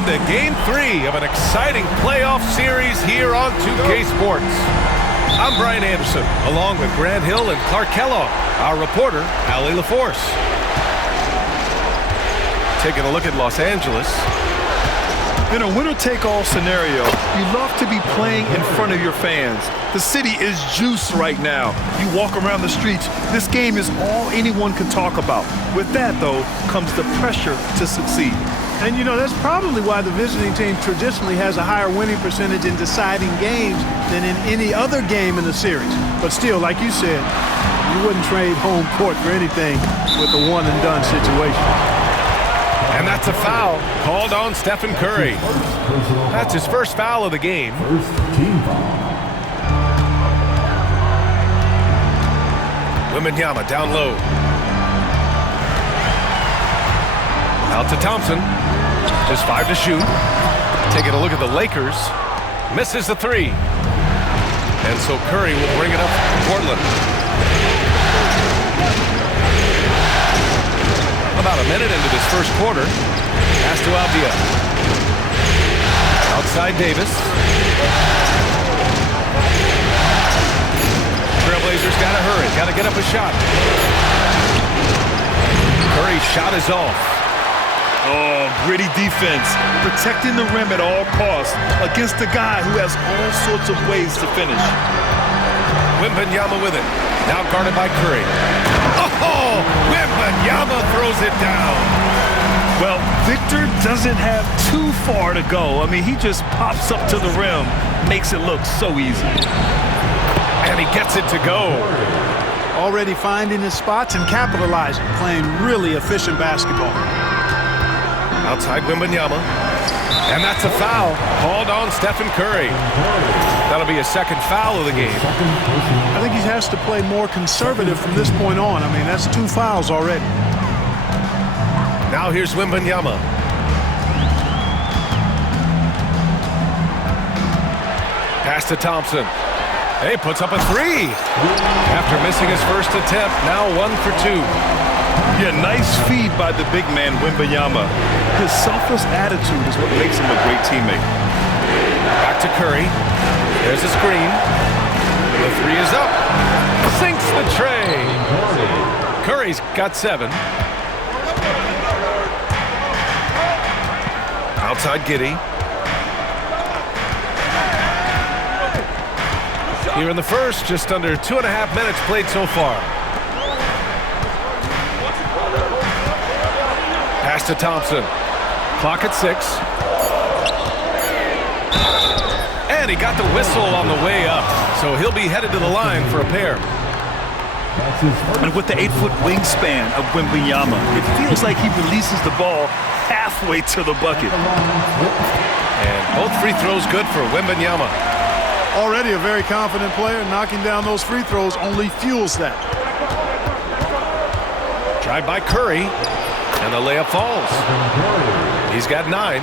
on to Game 3 of an exciting playoff series here on 2K Sports. I'm Brian Anderson, along with Grant Hill and Clark Kellogg, our reporter, Allie LaForce. Taking a look at Los Angeles. In a winner-take-all scenario, you love to be playing in front of your fans. The city is juiced right now. You walk around the streets, this game is all anyone can talk about. With that, though, comes the pressure to succeed. And, you know, that's probably why the visiting team traditionally has a higher winning percentage in deciding games than in any other game in the series. But still, like you said, you wouldn't trade home court for anything with a one-and-done situation. And that's a foul called on Stephen Curry. That's his first foul of the game. First team foul. Wembanyama down low. Out to Thompson. Just 5 to shoot. Taking a look at the Lakers. Misses the 3. And so Curry will bring it up to Portland. About a minute into this first quarter. Pass to Avdia. Outside Davis. Trailblazers got to hurry. Got to get up a shot. Curry's shot is off. Oh, gritty defense. Protecting the rim at all costs against a guy who has all sorts of ways to finish. Wembanyama with it. Now guarded by Curry. Oh! Wembanyama throws it down. Well, Victor doesn't have too far to go. I mean, he just pops up to the rim, makes it look so easy. And he gets it to go. Already finding his spots and capitalizing, playing really efficient basketball. Outside Wembanyama. And that's a foul called on Stephen Curry. That'll be a second foul of the game. I think he has to play more conservative from this point on. I mean, that's 2 fouls already. Now here's Wembanyama. Pass to Thompson. He puts up a 3. After missing his first attempt, now 1 for 2. Yeah, nice feed by the big man, Wembanyama. His selfless attitude is what makes him a great teammate. Back to Curry. There's a screen. The 3 is up. Sinks the tray. Curry's got 7. Outside Giddey. Here in the first, just under 2.5 minutes played so far. Pass to Thompson. Clock at 6. And he got the whistle on the way up, so he'll be headed to the line for a pair. And with the 8-foot wingspan of Wembanyama, it feels like he releases the ball halfway to the bucket. And both free throws good for Wembanyama. Already a very confident player. Knocking down those free throws only fuels that. Drive by Curry, and the layup falls. He's got 9.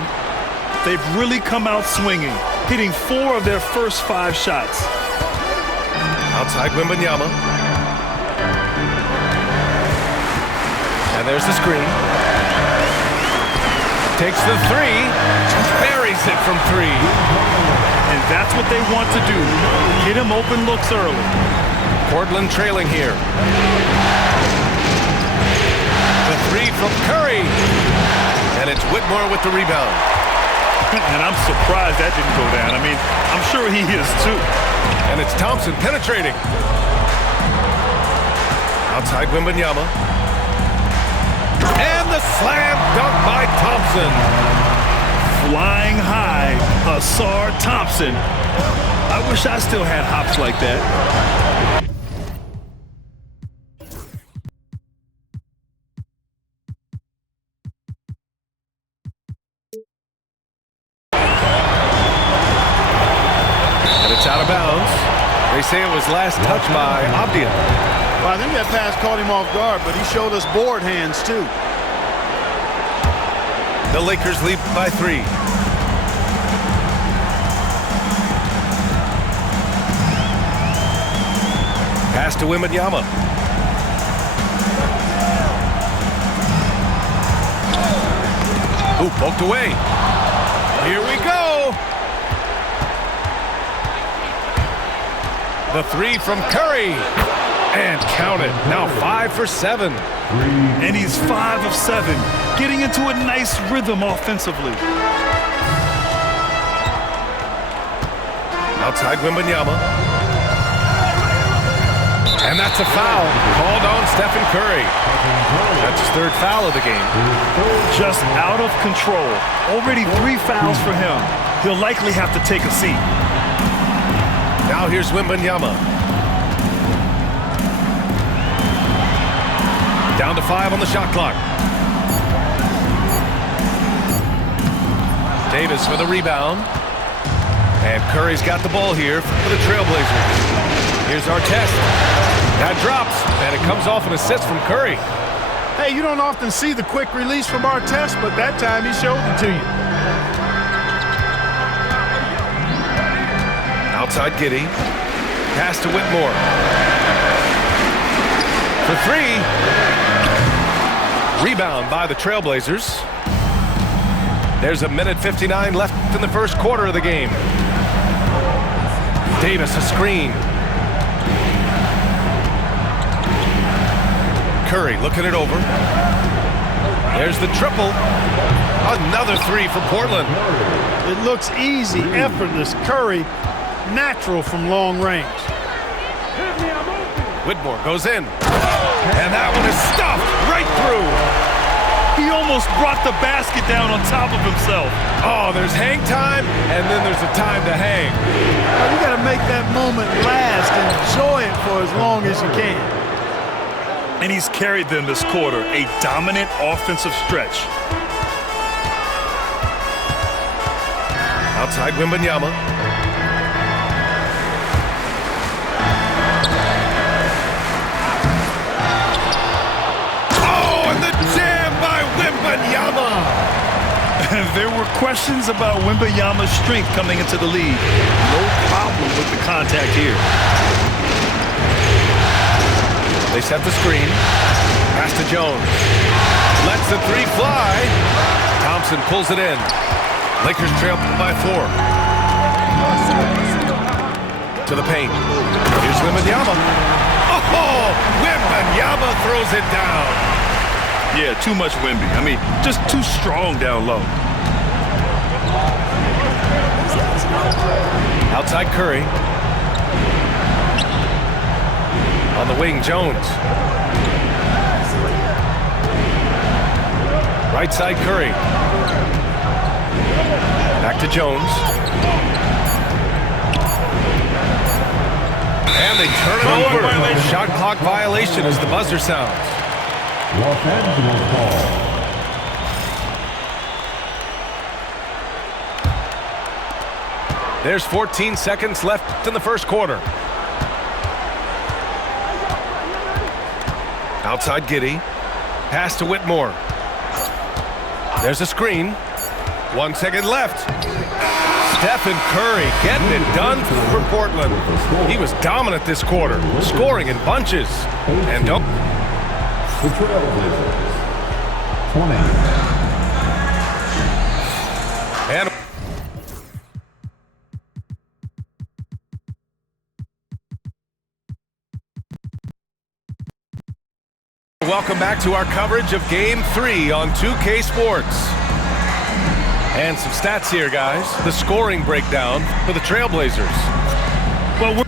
They've really come out swinging, hitting 4 of their first 5 shots. Outside Wembanyama. And there's the screen. Takes the 3. Buries it from 3. And that's what they want to do. Get him open looks early. Portland trailing here. The 3 from Curry. And it's Whitmore with the rebound. And I'm surprised that didn't go down. I mean, I'm sure he is too. And it's Thompson penetrating. Outside Wembanyama. And the slam dunk by Thompson. Flying high, Asar Thompson. I wish I still had hops like that. And it's out of bounds. They say it was last touched by Avdia. Well, I think that pass caught him off guard, but he showed us board hands too. The Lakers lead by 3. Pass to Wembanyama. Ooh, poked away. Here we go. The three from Curry. And count it. Now 5 for 7. And he's 5 of 7, getting into a nice rhythm offensively. Outside Wembanyama. And that's a foul called on Stephen Curry. That's his 3rd foul of the game. Just out of control. Already 3 fouls for him. He'll likely have to take a seat. Now here's Wembanyama. Down to 5 on the shot clock. Davis for the rebound. And Curry's got the ball here for the Trailblazers. Here's Artest. That drops, and it comes off an assist from Curry. Hey, you don't often see the quick release from Artest, but that time he showed it to you. Outside Giddey. Pass to Whitmore. For 3. Rebound by the Trailblazers. There's a minute 59 left in the first quarter of the game. Davis a screen. Curry looking it over. There's the triple. Another 3 for Portland. It looks easy, effortless. Curry, natural from long range. Whitmore goes in. And that one is stuffed right through. He almost brought the basket down on top of himself. Oh, there's hang time, and then there's a time to hang. Well, you got to make that moment last. Enjoy it for as long as you can. And he's carried them this quarter, a dominant offensive stretch. Outside Wembanyama. Oh, and the jam by Wembanyama. There were questions about Wembanyama's strength coming into the league. No problem with the contact here. They set the screen. Pass to Jones. Lets the 3 fly. Thompson pulls it in. Lakers trail by 4. To the paint. Here's Wembanyama. Oh, Wembanyama throws it down. Yeah, too much Wemby. I mean, just too strong down low. Outside Curry. On the wing, Jones. Right side, Curry. Back to Jones. And they turn it over. Shot clock violation as the buzzer sounds. Los Angeles ball. There's 14 seconds left in the first quarter. Outside Giddey. Pass to Whitmore. There's a screen. 1 second left. Stephen Curry getting it done for Portland. He was dominant this quarter, scoring in bunches. And don't. The Trailblazers. 20. And welcome back to our coverage of Game 3 on 2K Sports. And some stats here, guys. The scoring breakdown for the Trailblazers. Well, we're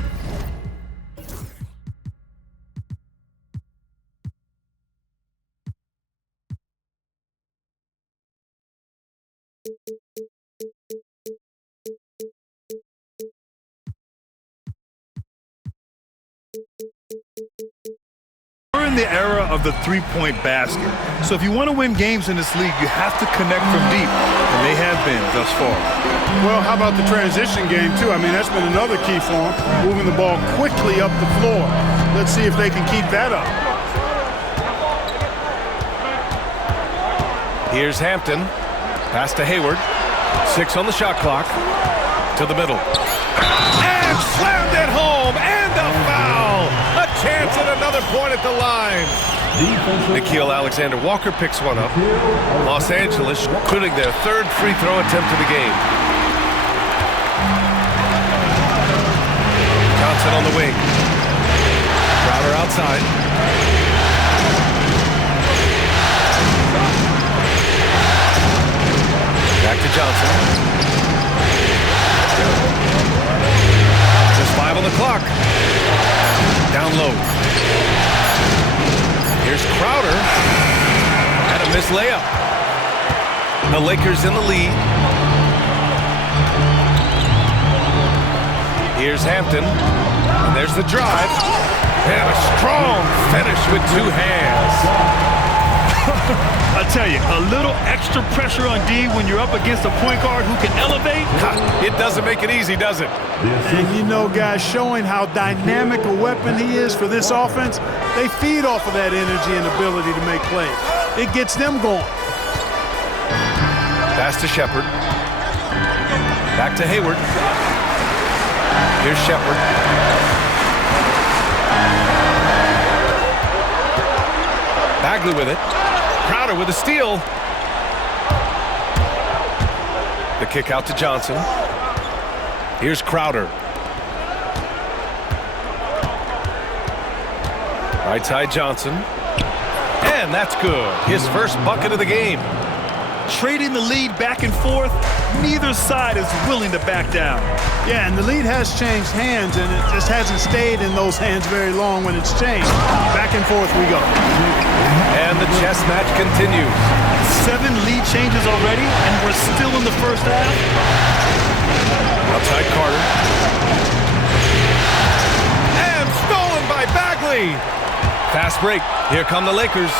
in the era of the three-point basket. So if you want to win games in this league, you have to connect from deep, and they have been thus far. Well, how about the transition game, too? I mean, that's been another key for them, moving the ball quickly up the floor. Let's see if they can keep that up. Here's Hampton. Pass to Hayward. 6 on the shot clock. To the middle. And slammed it home. And a foul. A chance at another point at the line. Nickeil Alexander-Walker picks one up. Los Angeles shooting their third free throw attempt of the game. Johnson on the wing. Crowder outside. Back to Johnson. Just 5 on the clock. Down low. Here's Crowder. And a missed layup. The Lakers in the lead. Here's Hampton. And there's the drive. And a strong finish with 2 hands. I tell you, a little extra pressure on D when you're up against a point guard who can elevate. It doesn't make it easy, does it? And you know, guys, showing how dynamic a weapon he is for this offense, they feed off of that energy and ability to make plays. It gets them going. Pass to Shepard. Back to Hayward. Here's Shepard. Bagley with it. Crowder with a steal. The kick out to Johnson. Here's Crowder. Right side Johnson. And that's good. His first bucket of the game. Trading the lead back and forth, neither side is willing to back down. Yeah, and the lead has changed hands, and it just hasn't stayed in those hands very long when it's changed. Back and forth we go. And the chess match continues. 7 lead changes already, and we're still in the first half. Outside Carter. And stolen by Bagley. Fast break. Here come the Lakers.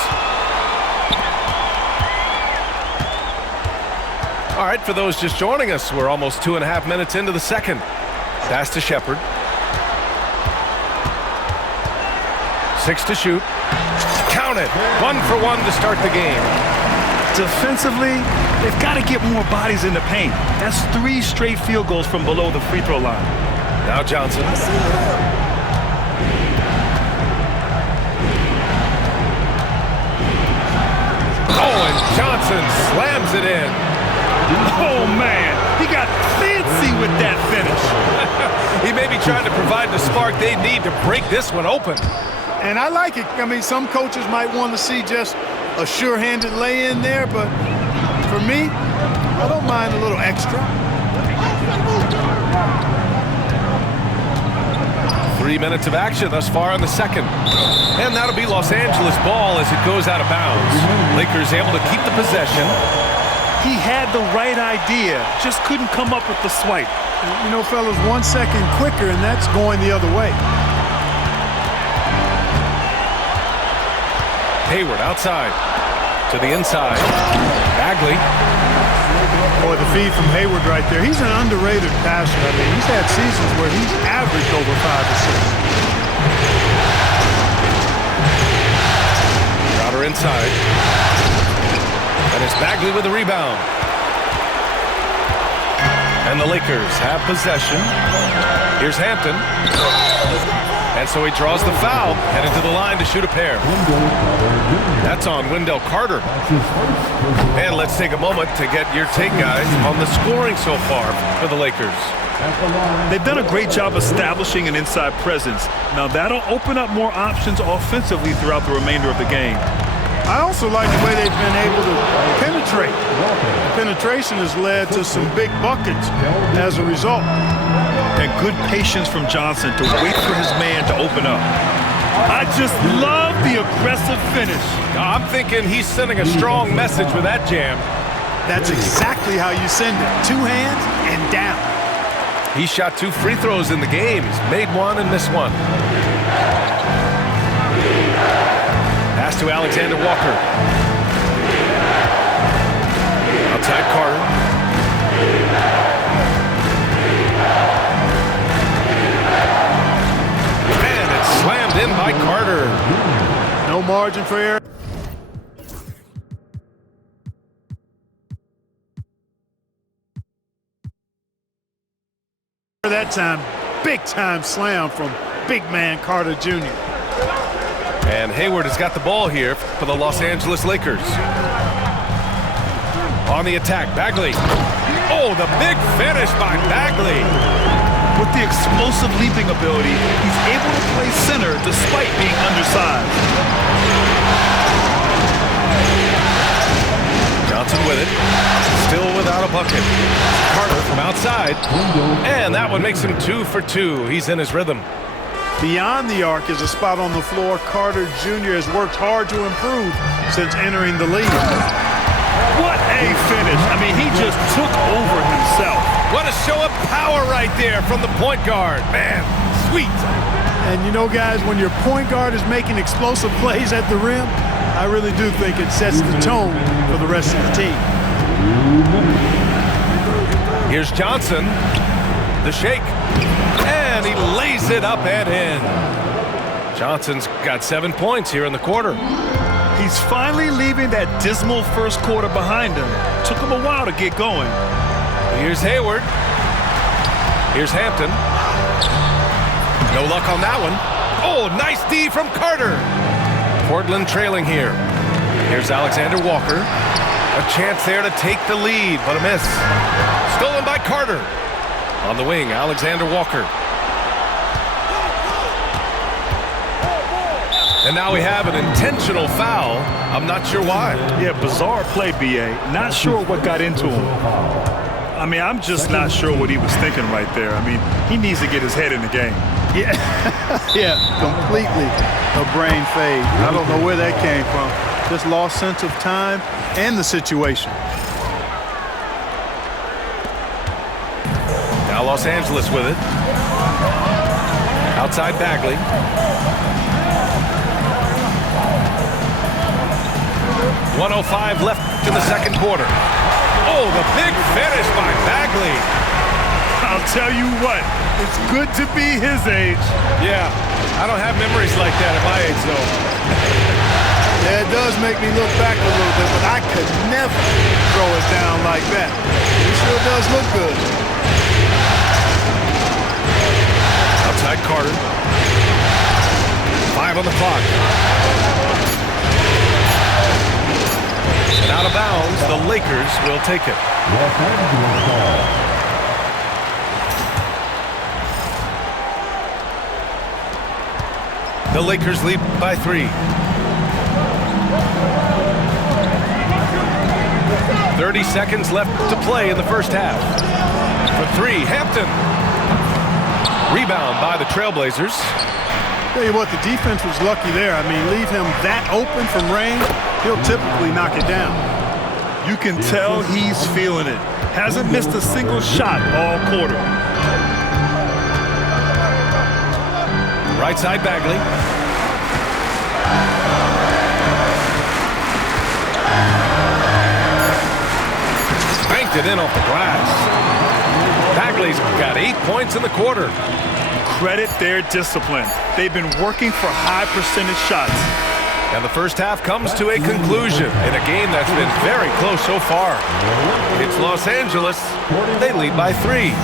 All right, for those just joining us, we're almost 2.5 minutes into the second. Pass to Shepard. 6 to shoot. Count it. 1 for 1 to start the game. Defensively, they've got to get more bodies in the paint. That's 3 straight field goals from below the free throw line. Now Johnson. Oh, and Johnson slams it in. Oh, man, he got fancy with that finish. He may be trying to provide the spark they need to break this one open. And I like it. I mean, some coaches might want to see just a sure-handed lay-in there, but for me, I don't mind a little extra. 3 minutes of action thus far in the second. And that'll be Los Angeles ball as it goes out of bounds. Lakers able to keep the possession. He had the right idea, just couldn't come up with the swipe. You know, fellas, 1 second quicker, and that's going the other way. Hayward outside to the inside. Bagley. Boy, the feed from Hayward right there. He's an underrated passer. I mean, he's had seasons where he's averaged over 5 assists. Crowder inside. And it's Bagley with the rebound. And the Lakers have possession. Here's Hampton. And so he draws the foul, headed to the line to shoot a pair. That's on Wendell Carter. And let's take a moment to get your take, guys, on the scoring so far for the Lakers. They've done a great job establishing an inside presence. Now that'll open up more options offensively throughout the remainder of the game. I also like the way they've been able to penetrate. Penetration has led to some big buckets as a result. And good patience from Johnson to wait for his man to open up. I just love the aggressive finish. I'm thinking he's sending a strong message with that jam. That's exactly how you send it. 2 hands and down. He shot 2 free throws in the game. He's made 1 and missed 1. Pass to Alexander Walker. Outside Carter. And it's slammed in by Carter. No margin for error. That time, big-time slam from big man Carter Jr. And Hayward has got the ball here for the Los Angeles Lakers. On the attack, Bagley. Oh, the big finish by Bagley. With the explosive leaping ability, he's able to play center despite being undersized. Johnson with it. Still without a bucket. Carter from outside. And that one makes him 2 for 2. He's in his rhythm. Beyond the arc is a spot on the floor. Carter Jr. has worked hard to improve since entering the league. What a finish. I mean, he just took over himself. What a show of power right there from the point guard. Man, sweet. And you know, guys, when your point guard is making explosive plays at the rim, I really do think it sets the tone for the rest of the team. Here's Johnson. The shake. And he lays it up and in. Johnson's got 7 points here in the quarter. He's finally leaving that dismal first quarter behind him. Took him a while to get going. Here's Hayward. Here's Hampton. No luck on that one. Oh, nice D from Carter. Portland trailing here. Here's Alexander Walker. A chance there to take the lead, but a miss. Stolen by Carter. On the wing, Alexander Walker. And now we have an intentional foul. I'm not sure why. Yeah, bizarre play, B.A. Not sure what got into him. I mean, I'm just not sure what he was thinking right there. I mean, he needs to get his head in the game. Yeah, yeah, completely a brain fade. I don't know where that came from. Just lost sense of time and the situation. Now Los Angeles with it. Outside Bagley. .105 left in the second quarter. Oh, the big finish by Bagley. I'll tell you what, it's good to be his age. Yeah, I don't have memories like that at my age, though. Yeah, it does make me look back a little bit, but I could never throw it down like that. It sure does look good. Outside Carter. 5 on the clock. And out of bounds, the Lakers will take it. The Lakers lead by 3. 30 seconds left to play in the first half. For 3, Hampton. Rebound by the Trailblazers. Tell you what, the defense was lucky there. I mean, leave him that open from range, he'll typically knock it down. You can tell he's feeling it. Hasn't missed a single shot all quarter. Right side Bagley. Banked it in off the glass. Bagley's got 8 points in the quarter. Credit their discipline. They've been working for high percentage shots. And the first half comes to a conclusion in a game that's been very close so far. It's Los Angeles. They lead by 3.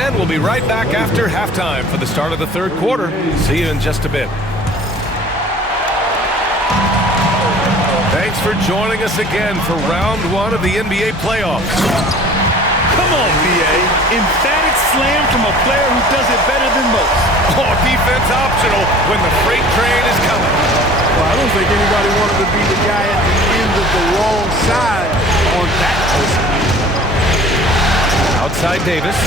And we'll be right back after halftime for the start of the third quarter. See you in just a bit. Thanks for joining us again for round 1 of the NBA playoffs. Come on, B.A. Emphatic slam from a player who does it better than most. Oh, defense optional when the freight train is coming. Well, I don't think anybody wanted to be the guy at the end of the wrong side on that person. Outside Davis.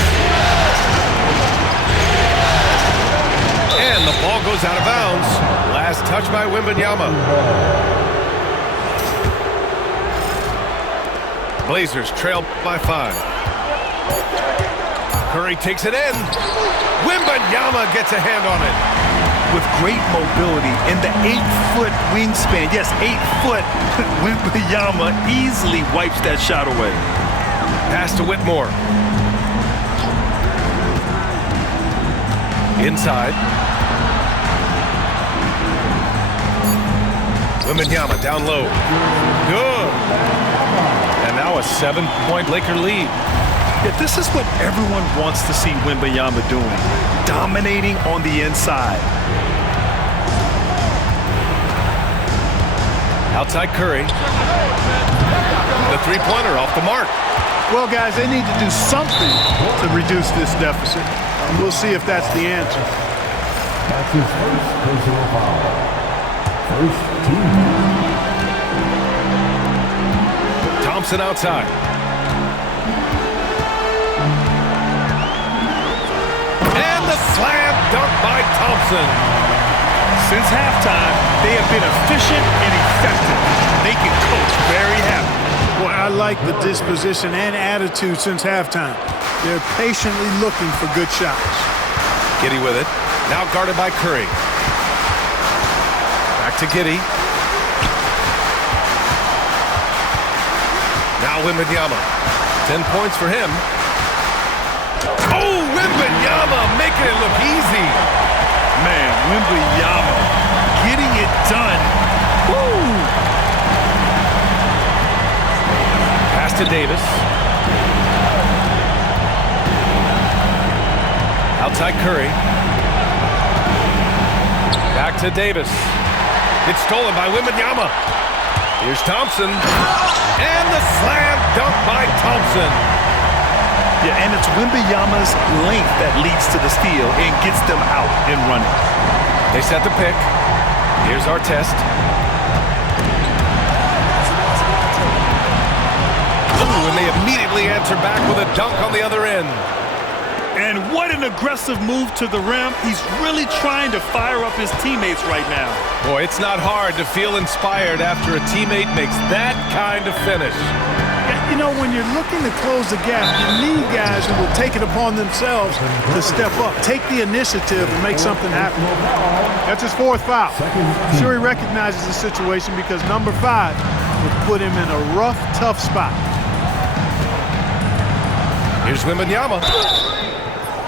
And the ball goes out of bounds. Last touch by Wembanyama. Blazers trail by 5. Curry takes it in. Wembanyama gets a hand on it. With great mobility and the 8-foot wingspan, yes, 8 foot, Wembanyama easily wipes that shot away. Pass to Whitmore. Inside. Wembanyama down low. Good. And now a 7-point Laker lead. Yeah, this is what everyone wants to see Wembanyama doing. Dominating on the inside. Outside Curry. The three-pointer off the mark. Well, guys, they need to do something to reduce this deficit. We'll see if that's the answer. That's his first personal foul. First team foul. Thompson outside. And the slam dunk by Thompson. Since halftime, they have been efficient and effective, making Coach very happy. Boy, I like the disposition and attitude since halftime. They're patiently looking for good shots. Giddey with it. Now guarded by Curry. Back to Giddey. Now Wembanyama. 10 points for him. Oh, Wembanyama making it look easy. Man, Wembanyama getting it done. Woo! Pass to Davis. Outside Curry. Back to Davis. It's stolen by Wembanyama. Here's Thompson. And the slam dunk by Thompson. Yeah, and it's Wembanyama's length that leads to the steal and gets them out and running. They set the pick. Here's our test. Ooh, and they immediately answer back with a dunk on the other end. And what an aggressive move to the rim. He's really trying to fire up his teammates right now. Boy, it's not hard to feel inspired after a teammate makes that kind of finish. You know, when you're looking to close the gap, you need guys who will take it upon themselves to step up, take the initiative, and make something happen. That's his fourth foul. I'm sure he recognizes the situation because number 5 would put him in a rough, tough spot. Here's Wembanyama.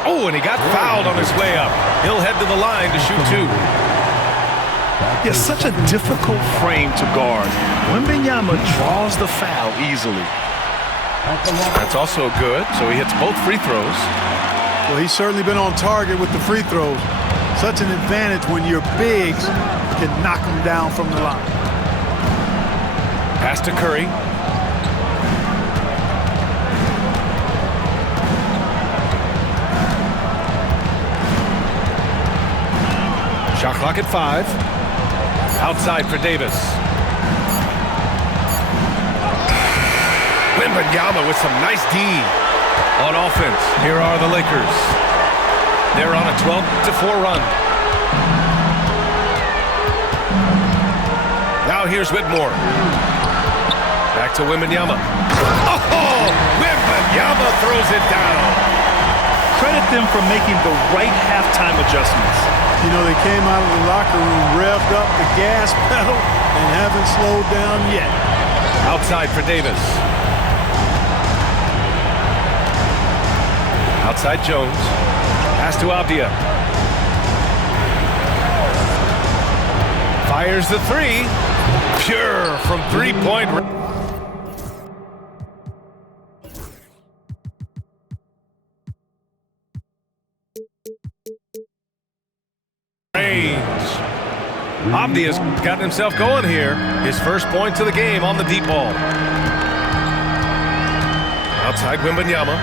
Oh, and he got fouled on his way up. He'll head to the line to shoot 2. It's such a difficult frame to guard. Wembanyama draws the foul easily. That's also good, so he hits both free throws. Well, he's certainly been on target with the free throws. Such an advantage when your bigs can knock them down from the line. Pass to Curry. Shot clock at 5. Outside for Davis. Wembanyama with some nice D on offense. Here are the Lakers. They're on a 12-4 run. Now here's Whitmore. Back to Wembanyama. Oh, Wembanyama throws it down. Credit them for making the right halftime adjustments. You know, they came out of the locker room, revved up the gas pedal, and haven't slowed down yet. Outside for Davis. Outside Jones. Pass to Abdia. Fires the 3. Pure from three-point range. Abdia's gotten himself going here. His first points of the game on the deep ball. Outside Wembanyama.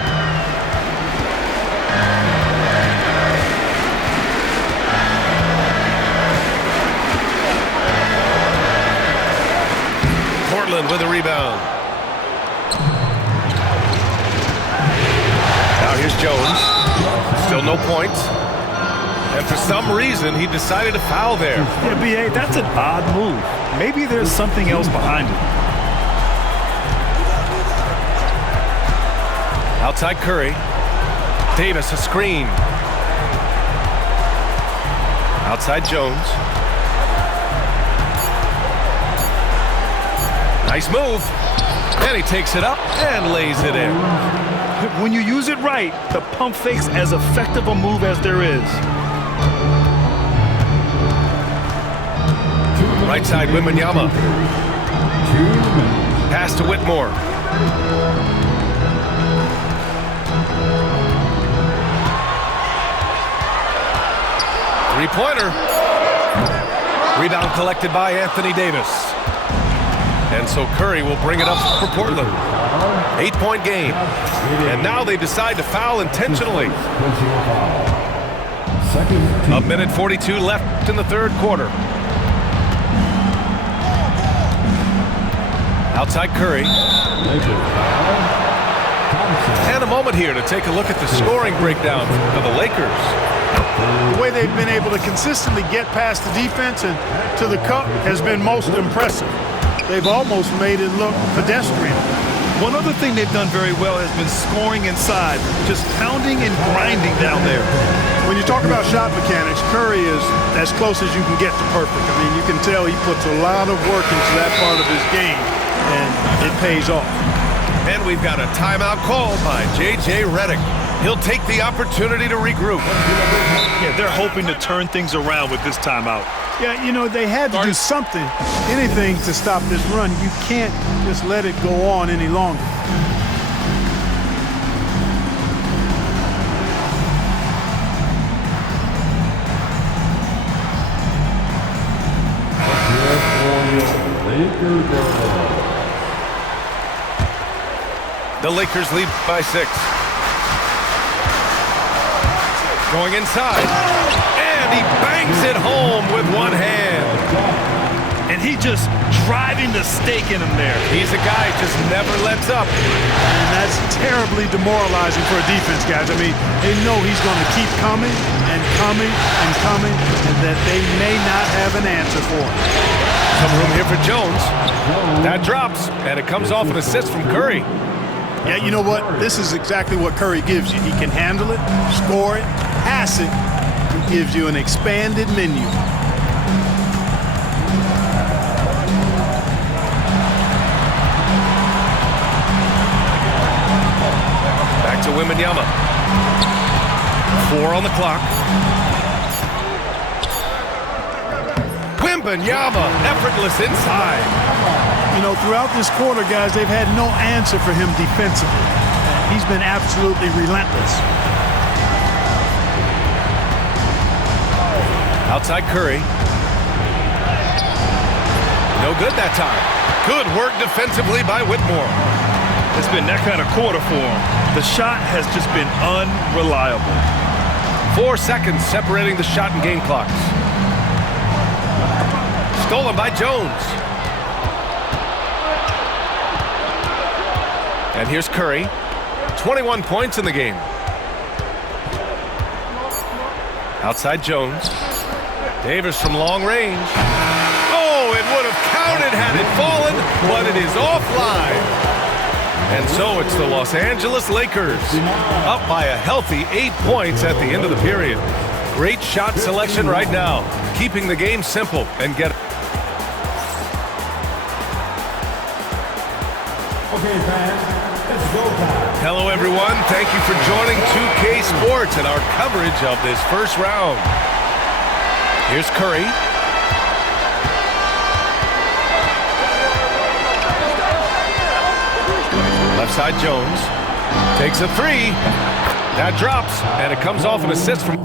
Portland with a rebound. Now here's Jones. Still no points. And for some reason, he decided to foul there. Yeah, B.A., that's an odd move. Maybe there's something else behind it. Outside Curry. Davis, a screen. Outside Jones. Nice move. And he takes it up and lays it in. When you use it right, the pump fake's as effective a move as there is. Right side, Wembanyama. Pass to Whitmore. Three-pointer. Rebound collected by Anthony Davis. And so Curry will bring it up for Portland. 8-point game. And now they decide to foul intentionally. A minute 42 left in the third quarter. Outside Curry. And a moment here to take a look at the scoring breakdown for the Lakers. The way they've been able to consistently get past the defense and to the cup has been most impressive. They've almost made it look pedestrian. One other thing they've done very well has been scoring inside, just pounding and grinding down there. When you talk about shot mechanics, Curry is as close as you can get to perfect. I mean, you can tell he puts a lot of work into that part of his game, and it pays off. And we've got a timeout called by J.J. Redick. He'll take the opportunity to regroup. Yeah, they're hoping to turn things around with this timeout. Yeah, you know, they had to do something, anything to stop this run. You can't just let it go on any longer. The Lakers lead by 6. Going inside. And he bangs it home with one hand. And he just driving the stake in him there. He's a guy who just never lets up. And that's terribly demoralizing for a defense, guys. I mean, they know he's going to keep coming and coming and coming, and that they may not have an answer for him. Some room here for Jones. That drops, and it comes off an assist from Curry. Yeah, you know what? This is exactly what Curry gives you. He can handle it, score it, pass it. He gives you an expanded menu. Back to Wembanyama. 4 on the clock. Wembanyama, effortless inside. You know, throughout this quarter, guys, they've had no answer for him defensively. He's been absolutely relentless. Outside Curry. No good that time. Good work defensively by Whitmore. It's been that kind of quarter for him. The shot has just been unreliable. 4 seconds separating the shot and game clocks. Stolen by Jones. And here's Curry. 21 points in the game. Outside Jones. Davis from long range. Oh, it would have counted had it fallen, but it is offline. And so it's the Los Angeles Lakers up by a healthy 8 points at the end of the period. Great shot selection right now, keeping the game simple and get. Okay, fans. Hello, everyone. Thank you for joining 2K Sports and our coverage of this first round. Here's Curry. Left side Jones. Takes a 3. That drops, and it comes off an assist from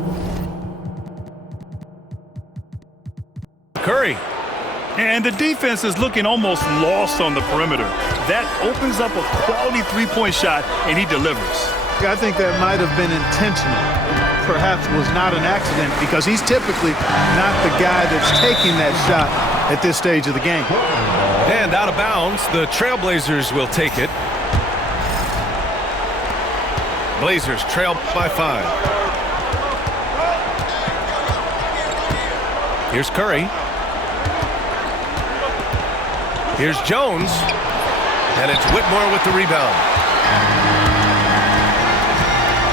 Curry. And the defense is looking almost lost on the perimeter. That opens up a quality three-point shot, and he delivers. I think that might have been intentional. Perhaps was not an accident, because he's typically not the guy that's taking that shot at this stage of the game. And out of bounds, the Trailblazers will take it. Blazers trail by 5. Here's Curry. Here's Jones. And it's Whitmore with the rebound.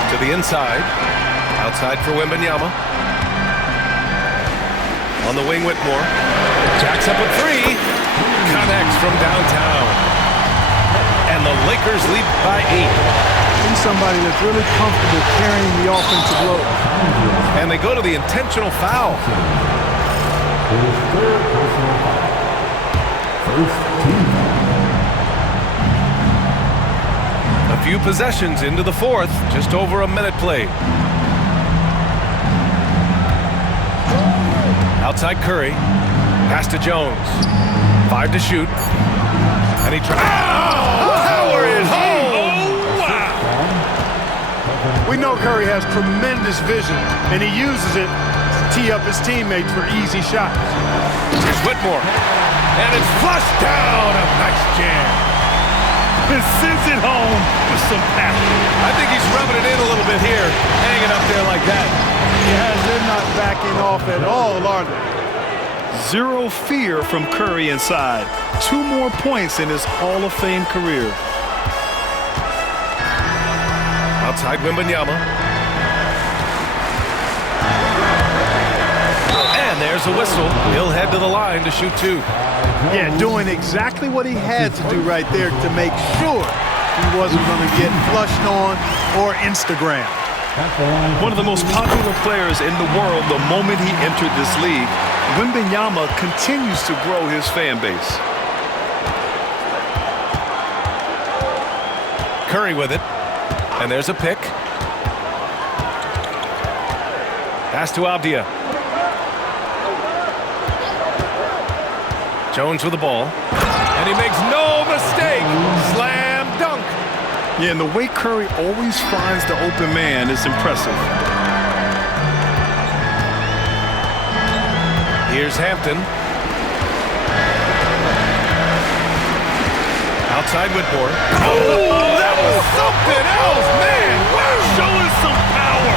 To the inside. Outside for Wembanyama. On the wing, Whitmore. Jacks up a 3. Connects from downtown. And the Lakers lead by 8. He's somebody that's really comfortable carrying the offensive load. And they go to the intentional foul. His third personal foul. First team foul. A few possessions into the fourth, just over a minute played. Outside Curry, pass to Jones. 5 to shoot. And he tries. Power it home! We know Curry has tremendous vision, and he uses it to tee up his teammates for easy shots. Here's Whitmore. And it's flushed down. A nice jam. And sends it home with some passion. I think he's rubbing it in a little bit here, hanging up there like that. Yeah, they're not backing off at all, are they? Zero fear from Curry inside. 2 more points in his Hall of Fame career. Outside Wembanyama. And there's a whistle. He'll head to the line to shoot 2. Yeah, doing exactly what he had to do right there to make sure he wasn't going to get flushed on or Instagram. One of the most popular players in the world the moment he entered this league, Wembanyama continues to grow his fan base. Curry with it. And there's a pick. Pass to Abdia. Jones with the ball. And he makes no mistake. Slam dunk. Yeah, and the way Curry always finds the open man is impressive. Here's Hampton. Outside Whitmore. Oh, that was something else, man. Wow. Showing some power.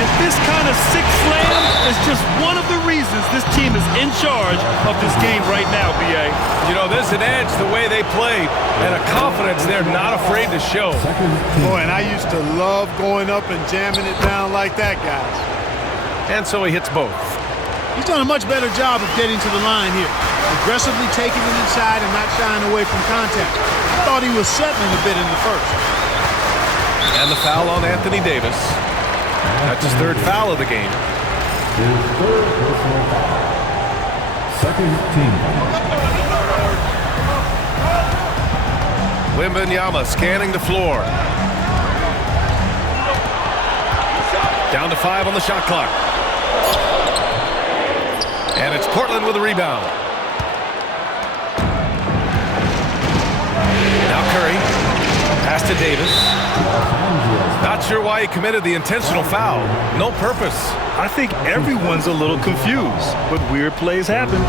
And this kind of sick slam is just one of the reasons this team is in charge of this game right now, B.A. You know, there's an edge the way they play and a confidence they're not afraid to show. Boy, and I used to love going up and jamming it down like that, guys. And so he hits both. He's done a much better job of getting to the line here. Aggressively taking it inside and not shying away from contact. I thought he was settling a bit in the first. And the foul on Anthony Davis. That's his 3rd foul of the game. His 3rd personal foul. 2nd team foul. Wembanyama scanning the floor. Down to 5 on the shot clock. And it's Portland with a rebound. Now Curry. Pass to Davis. Not sure why he committed the intentional foul. No purpose. I think everyone's a little confused, but weird plays happen.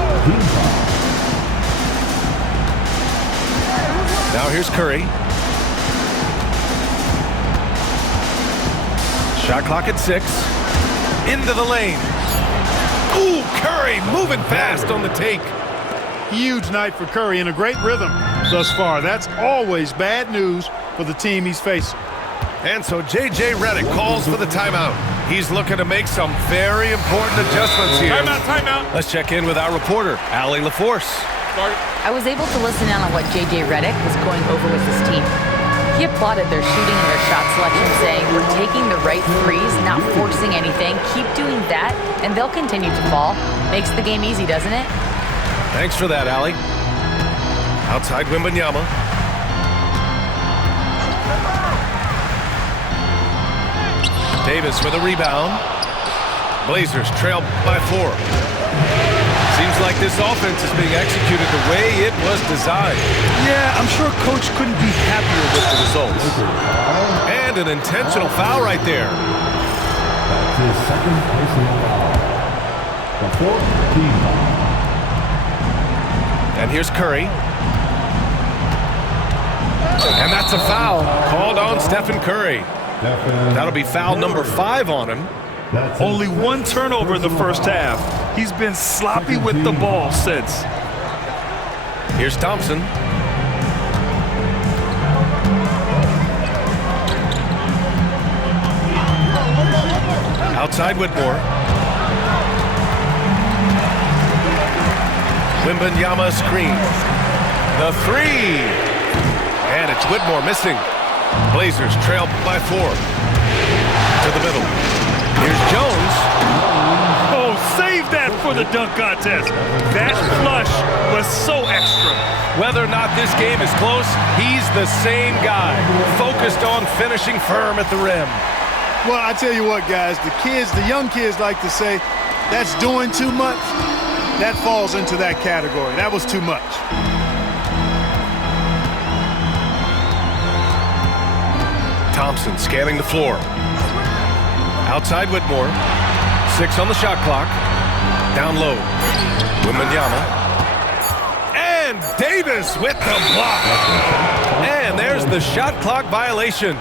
Now here's Curry. Shot clock at 6. Into the lane. Ooh, Curry moving fast on the take. Huge night for Curry and a great rhythm thus far. That's always bad news for the team he's facing. And so J.J. Redick calls for the timeout. He's looking to make some very important adjustments here. Timeout. Let's check in with our reporter, Allie LaForce. I was able to listen in on what J.J. Redick was going over with his team. He applauded their shooting and their shot selection, saying, "We're taking the right threes, not forcing anything. Keep doing that, and they'll continue to fall." Makes the game easy, doesn't it? Thanks for that, Allie. Outside Wembanyama. Davis with a rebound. Blazers trail by 4. Seems like this offense is being executed the way it was designed. Yeah, I'm sure Coach couldn't be happier with the results. And an intentional foul right there. That's his 2nd personal foul. The 4th team foul. And here's Curry. And that's a foul called on Stephen Curry. That'll be foul number 5 on him. Only 1 turnover in the first half. He's been sloppy with the ball since. Here's Thompson. Outside Whitmore. Wembanyama screen. The 3. And it's Whitmore missing. Blazers trail by 4. To the middle. Here's Jones. Oh, save that for the dunk contest. That flush was so extra. Whether or not this game is close, he's the same guy. Focused on finishing firm at the rim. Well, I tell you what, guys, the young kids like to say, that's doing too much. That falls into that category. That was too much. Thompson scanning the floor. Outside Whitmore. 6 on the shot clock. Down low. Wembanyama. And Davis with the block. And there's the shot clock violation.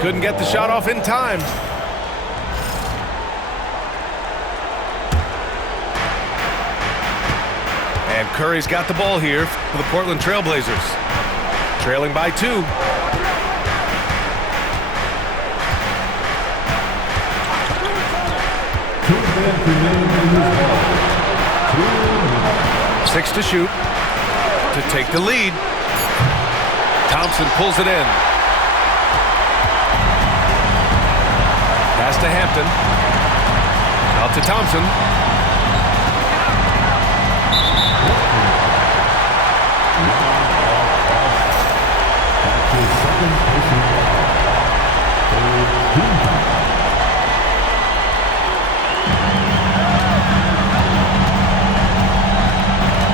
Couldn't get the shot off in time. And Curry's got the ball here for the Portland Trailblazers. Trailing by 2. 6 to shoot to take the lead. Thompson pulls it in. Pass to Hampton. Out to Thompson.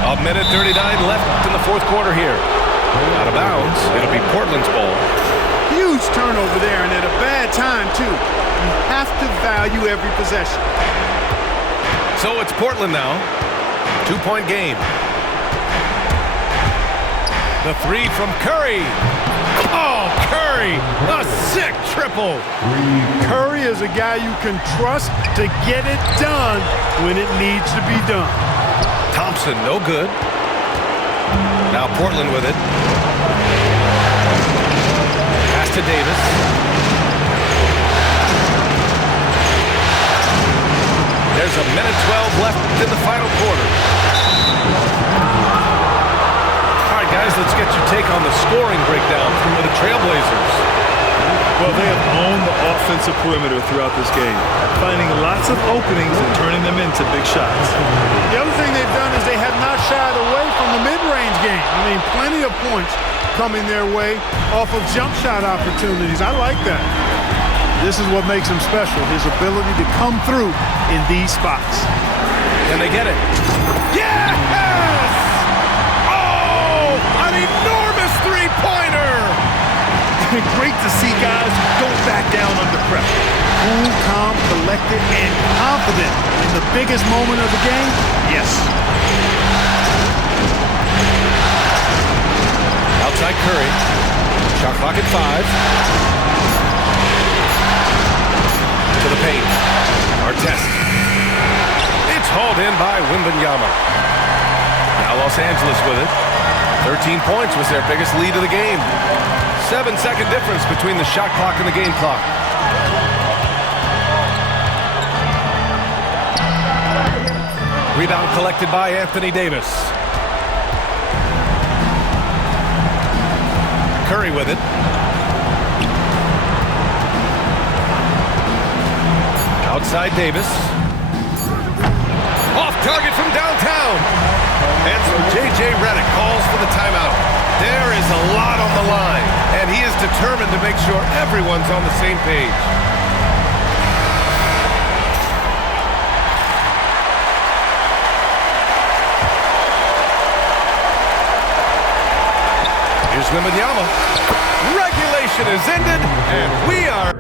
A minute 39 left in the fourth quarter here. Out of bounds. It'll be Portland's ball. Huge turnover there, and at a bad time, too. You have to value every possession. So it's Portland now. 2-point game. The 3 from Curry. Oh, Curry! A sick triple. Curry is a guy you can trust to get it done when it needs to be done. Thompson, no good. Now Portland with it. Pass to Davis. There's a minute 12 left in the final quarter. All right, guys, let's get your take on the scoring breakdown for the Trailblazers. Well, they have owned the offensive perimeter throughout this game, finding lots of openings and turning them into big shots. The other thing they've done is they have not shied away from the mid-range game. I mean, plenty of points coming their way off of jump shot opportunities. I like that. This is what makes him special, his ability to come through in these spots. Can they get it? Yes! Oh, an enormous three-pointer! Great to see guys who don't back down under pressure. Cool, calm, collected, and confident in the biggest moment of the game? Yes. Outside Curry. Shot clock at 5. To the paint. Artest. It's hauled in by Wembanyama. Now Los Angeles with it. 13 points was their biggest lead of the game. 7-second difference between the shot clock and the game clock. Rebound collected by Anthony Davis. Curry with it. Outside Davis. Off target from downtown. And so J.J. Redick calls for the timeout. There is a lot on the line, and he is determined to make sure everyone's on the same page. Here's Wembanyama. Regulation is ended, and we are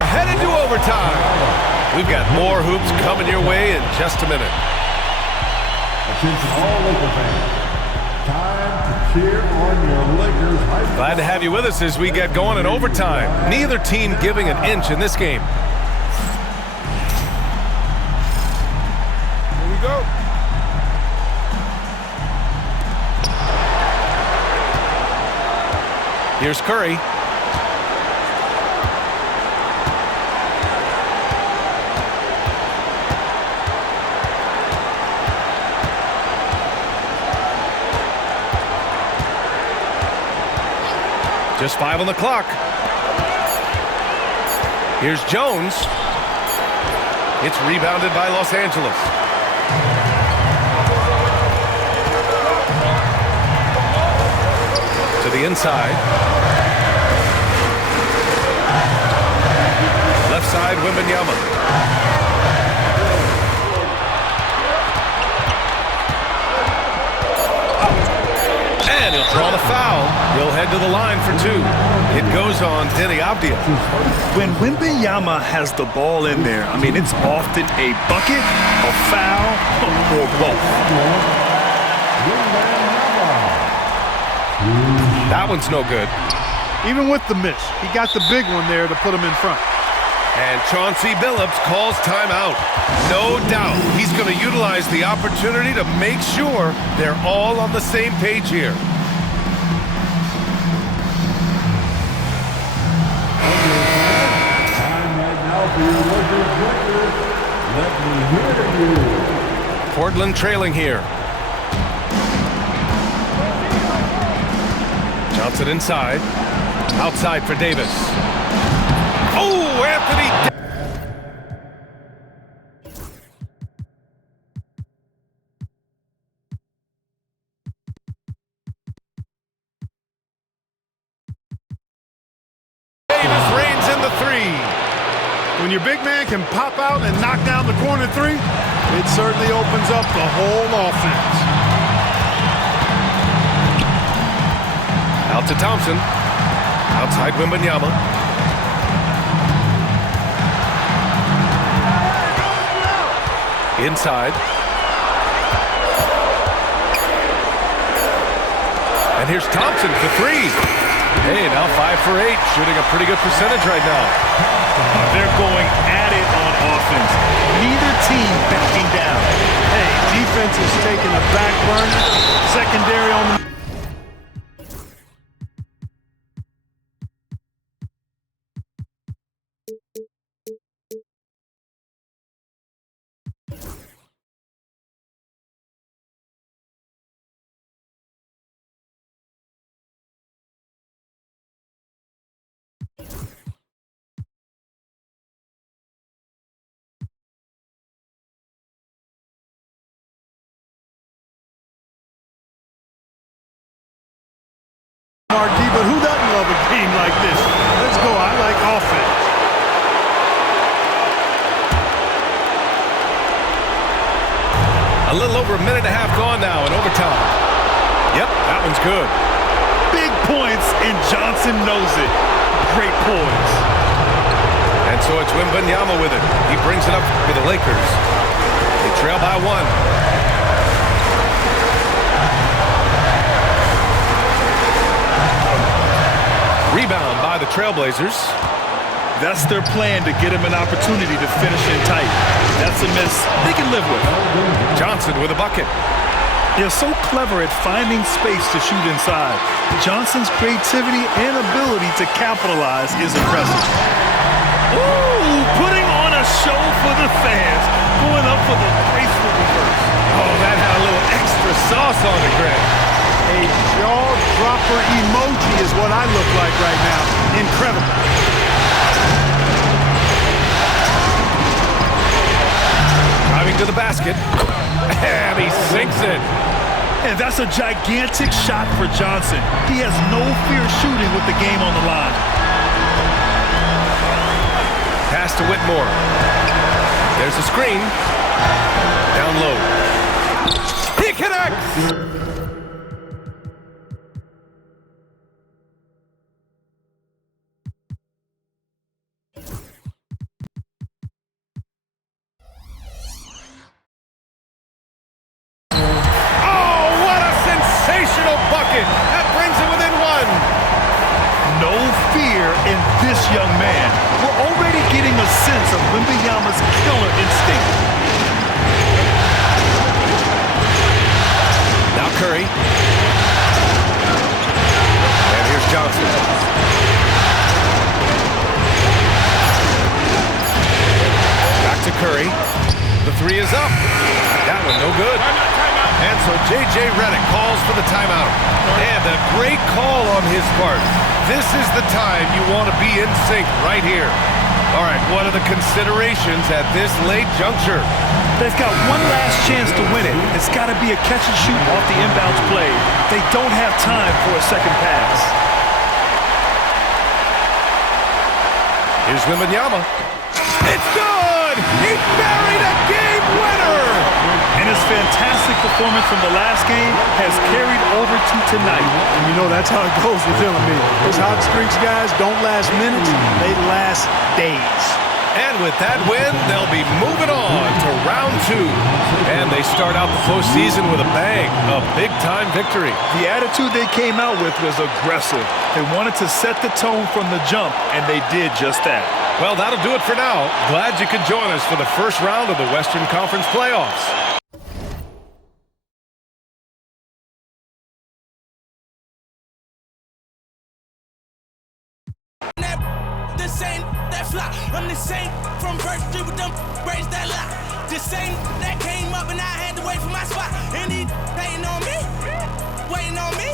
headed to overtime. We've got more hoops coming your way in just a minute. Attention all Laker fans. Time to cheer on your Lakers. Glad to have you with us as we get going in overtime. Neither team giving an inch in this game. Here we go. Here's Curry. Just 5 on the clock. Here's Jones. It's rebounded by Los Angeles. To the inside. Left side, Wembanyama. And he'll draw the foul. He'll head to the line for two. It goes on Denny Avdia. When Wembanyama has the ball in there, I mean, it's often a bucket, a foul, or both. That one's no good. Even with the miss, he got the big one there to put him in front. And Chauncey Billups calls timeout. No doubt he's going to utilize the opportunity to make sure they're all on the same page here. Portland trailing here. Johnson inside. Outside for Davis. Oh, Anthony! Davis reigns in the three. When your big man can pop out and knock down the corner three, it certainly opens up the whole offense. Out to Thompson. Outside Wembanyama. Inside. And here's Thompson for three. Hey, now 5 for 8. Shooting a pretty good percentage right now. They're going at it on offense. Neither team backing down. Hey, defense is taking a back burner. Secondary on the... Marquis, but who doesn't love a game like this? Let's go. I like offense. A little over a minute and a half gone now in overtime. Yep, that one's good. Big points, and Johnson knows it. Great points. And so it's Wembanyama with it. He brings it up for the Lakers. They trail by one. Rebound by the Trailblazers. That's their plan, to get him an opportunity to finish in tight. That's a miss they can live with. Johnson with a bucket. They're so clever at finding space to shoot inside. Johnson's creativity and ability to capitalize is impressive. Ooh, putting on a show for the fans. Going up for the graceful reverse. Oh, that had a little extra sauce on it, Greg. A jaw-dropper emoji is what I look like right now. Incredible. Driving to the basket. And he sinks it. And that's a gigantic shot for Johnson. He has no fear shooting with the game on the line. Pass to Whitmore. There's a screen. Down low. He connects! That brings him within one. No fear in this young man. We're already getting a sense of Wembanyama's killer instinct. Now Curry. And here's Johnson. Back to Curry. The three is up. That one no good. And so J.J. Redick calls for the timeout. And a great call on his part. This is the time you want to be in sync right here. All right, what are the considerations at this late juncture? They've got one last chance to win it. It's got to be a catch and shoot off the inbounds play. They don't have time for a second pass. Here's Wembanyama. It's good! good. He buried a game winner. And his fantastic performance from the last game has carried over to tonight. And you know that's how it goes with him and me. His hot streaks, guys, don't last minutes. They last days. And with that win, they'll be moving on to round 2. And they start out the postseason with a bang, a big-time victory. The attitude they came out with was aggressive. They wanted to set the tone from the jump, and they did just that. Well, that'll do it for now. Glad you could join us for the first round of the Western Conference playoffs. The same that fly, I'm the same from birth to with them braids that lie. The same that came up and I had to wait for my spot. And he waiting on me,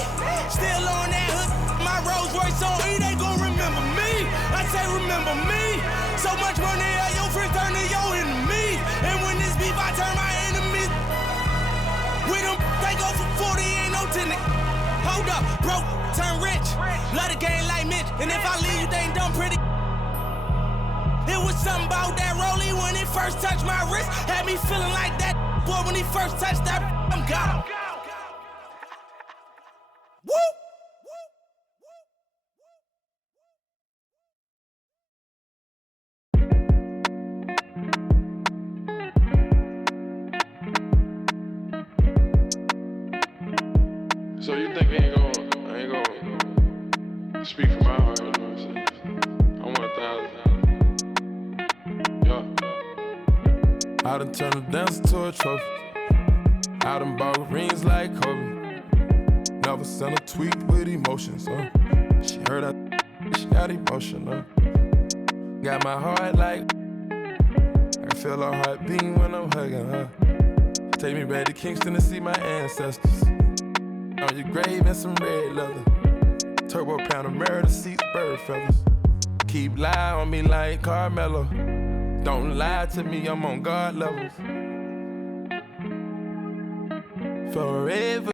still on that hood. My Rolls Royce on E, they gon' remember me. I say remember me. So much money, your friends turn to your enemy. And when this beef, I turn my enemies. With them, they go for 40, ain't no tenant. Hold up, broke, turn rich. Love the game like Mitch. And if I leave you, they ain't done pretty. It was something about that rollie when it first touched my wrist. Had me feeling like that boy when he first touched that. I'm gone. Woo! So you think I ain't gonna speak from my heart, you know what I'm saying? I want 1,000. Yeah. I done turned a dancer to a trophy. I done bought rings like Kobe. Never sent a tweet with emotions, She heard she got emotional. Got my heart like I can feel her heart beating when I'm hugging her. Take me back to Kingston to see my ancestors. On your grave and some red leather. Turbo Panamera, the seats, bird feathers. Keep lie on me like Carmelo. Don't lie to me, I'm on God levels. Forever.